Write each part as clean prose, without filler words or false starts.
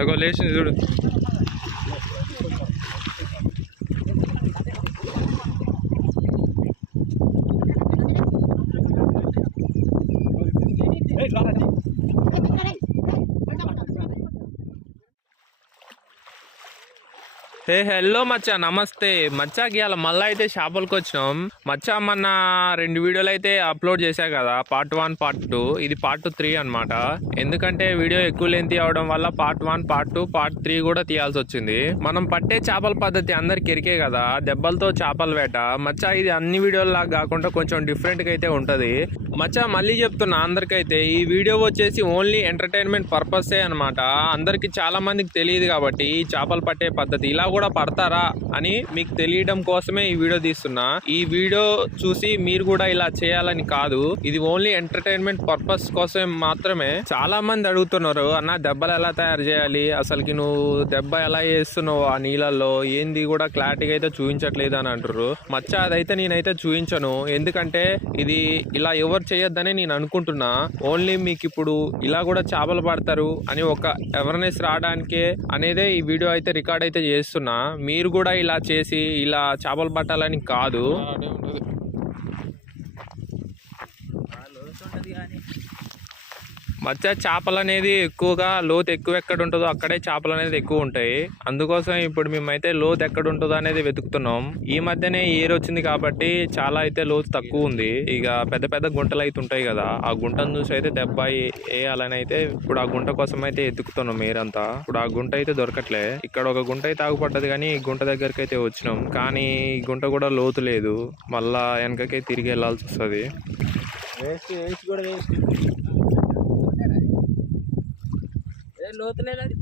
అగో లేచింది చూడు. హలో మచ్చా, నమస్తే మచ్చాకి. ఇవాళ మళ్ళీ అయితే చేపలకు వచ్చినాం మచ్చా. మొన్న 2 వీడియోలు అయితే అప్లోడ్ చేశా కదా, పార్ట్ 1 పార్ట్ 2. ఇది పార్ట్ 3 అనమాట. ఎందుకంటే వీడియో ఎక్కువ లెంత్ అవడం వల్ల పార్ట్ 1 పార్ట్ 2 పార్ట్ 3 కూడా తీయాల్సి వచ్చింది. మనం పట్టే చేపల పద్ధతి అందరికి ఎరికే కదా, దెబ్బలతో చేపల వేట. మచ్చా ఇది అన్ని వీడియోల్లాగా కాకుండా కొంచెం డిఫరెంట్ గా అయితే ఉంటది మచ్చా. మళ్ళీ చెప్తున్నా అందరికైతే, ఈ వీడియో వచ్చేసి ఓన్లీ ఎంటర్టైన్మెంట్ పర్పసే అనమాట. అందరికి చాలా మందికి తెలియదు కాబట్టి ఈ చేపలు పట్టే పద్ధతి ఇలా కూడా పడతారా అని మీకు తెలియడం కోసమే ఈ వీడియో తీస్తున్నా. ఈ వీడియో చూసి మీరు కూడా ఇలా చేయాలని కాదు, ఇది ఓన్లీ ఎంటర్టైన్మెంట్ పర్పస్ కోసం మాత్రమే. చాలా మంది అడుగుతున్నారు, అన్న దెబ్బలు ఎలా తయారు చేయాలి, అసలుకి నువ్వు దెబ్బ ఎలా చేస్తున్నావు ఆ నీళ్ళల్లో, ఏంది కూడా క్లారిటీగా అయితే చూపించట్లేదు అని అంటారు మచ్చా. అదైతే నేనైతే చూపించను, ఎందుకంటే ఇది ఇలా ఎవరు చేయొద్దని నేను అనుకుంటున్నా. ఓన్లీ మీకు ఇప్పుడు ఇలా కూడా చేపలు పడతారు అని ఒక అవేర్నెస్ రావడానికే అనేదే ఈ వీడియో అయితే రికార్డ్ అయితే చేస్తున్నా. మీరు కూడా ఇలా చేసి ఇలా చేపలు పట్టాలని కాదు. మచ్చా చేపలు అనేది ఎక్కువగా లోతు ఎక్కువ ఎక్కడ ఉంటుందో అక్కడే చేపలు అనేది ఎక్కువ ఉంటాయి. అందుకోసం ఇప్పుడు మేమైతే లోతు ఎక్కడ ఉంటుందో అనేది వెతుకుతున్నాం. ఈ మధ్యనే ఏరు వచ్చింది కాబట్టి చాలా అయితే లోతు తక్కువ ఉంది. ఇక పెద్ద పెద్ద గుంటలు అయితే ఉంటాయి కదా, ఆ గుంటను చూసి అయితే దెబ్బ వేయాలని అయితే ఇప్పుడు ఆ గుంట కోసం అయితే ఎత్తుకుతున్నాం మీరంతా. ఇప్పుడు ఆ గుంట అయితే దొరకట్లే. ఇక్కడ ఒక గుంట అయితే ఆగుపడ్డది కానీ ఈ గుంట దగ్గరికి అయితే వచ్చినాం, కానీ ఈ గుంట కూడా లోతు లేదు. మళ్ళా వెనకకే తిరిగి వెళ్ళాల్సి వస్తుంది. లోతు లేదు అది.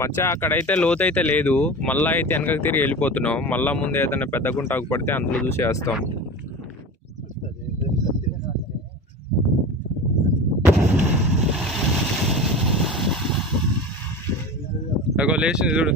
మచ్చా అక్కడైతే లోతు అయితే లేదు. మళ్ళీ అయితే వెనకకి తిరిగి వెళ్ళిపోతున్నాం. మళ్ళీ ముందు ఏదైనా పెద్ద గుంట ఆగుపడితే అందులో చూసి వేస్తాం. అగో లేచింది చూడు.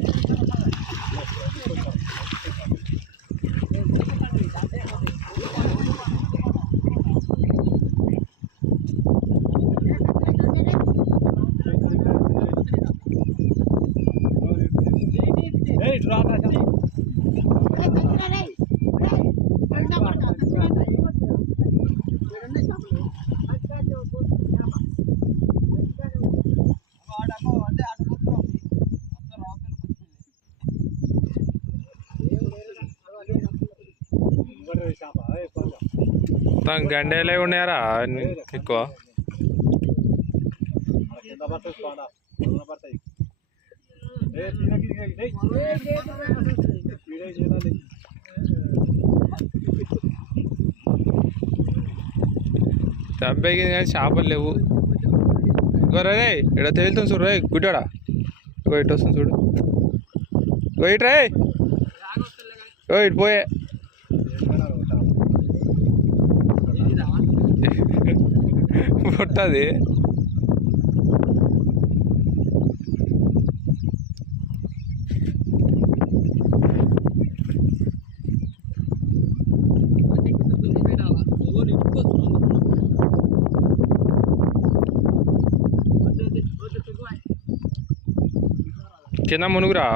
గండేలే ఉన్నాయారా ఎక్కువ. దెబ్బకి కానీ చేపలు లేవు. రే ఇక్కడ తేలుతాం చూడు, రే గుడ్డాడా ఇటు వస్తుంది చూడు. ఇటు రే, ఇటు పోయే. పుట్టది కింద మునుగురా.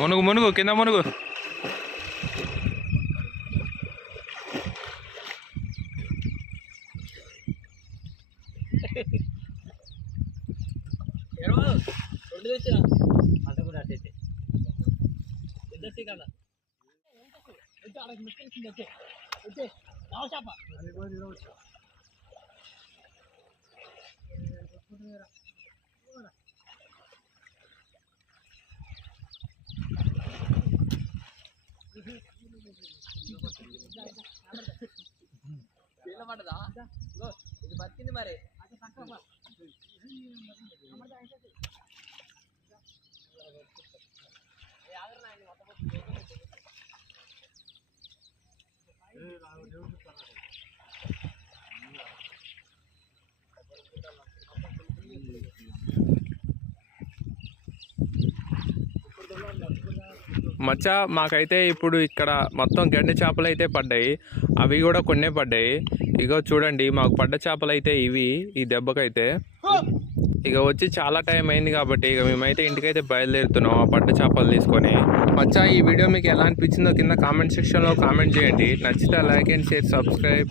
మునుగు మునుగు కింద మునుగు. పడ్డదా ఇది బతికింది మరి. మచ్చా మాకైతే ఇప్పుడు ఇక్కడ మొత్తం గండి చేపలు అయితే పడ్డాయి, అవి కూడా కొన్నే పడ్డాయి. ఇగో చూడండి మాకు పడ్డ చేపలు అయితే ఇవి, ఈ దెబ్బకైతే. ఇక వచ్చి చాలా టైం అయింది కాబట్టి ఇక మేమైతే ఇంటికైతే బయలుదేరుతున్నాం ఆ పడ్డ చేపలు తీసుకొని. మచ్చా ఈ వీడియో మీకు ఎలా అనిపించిందో కింద కామెంట్ సెక్షన్లో కామెంట్ చేయండి. నచ్చితే లైక్ అండ్ షేర్, సబ్స్క్రైబ్.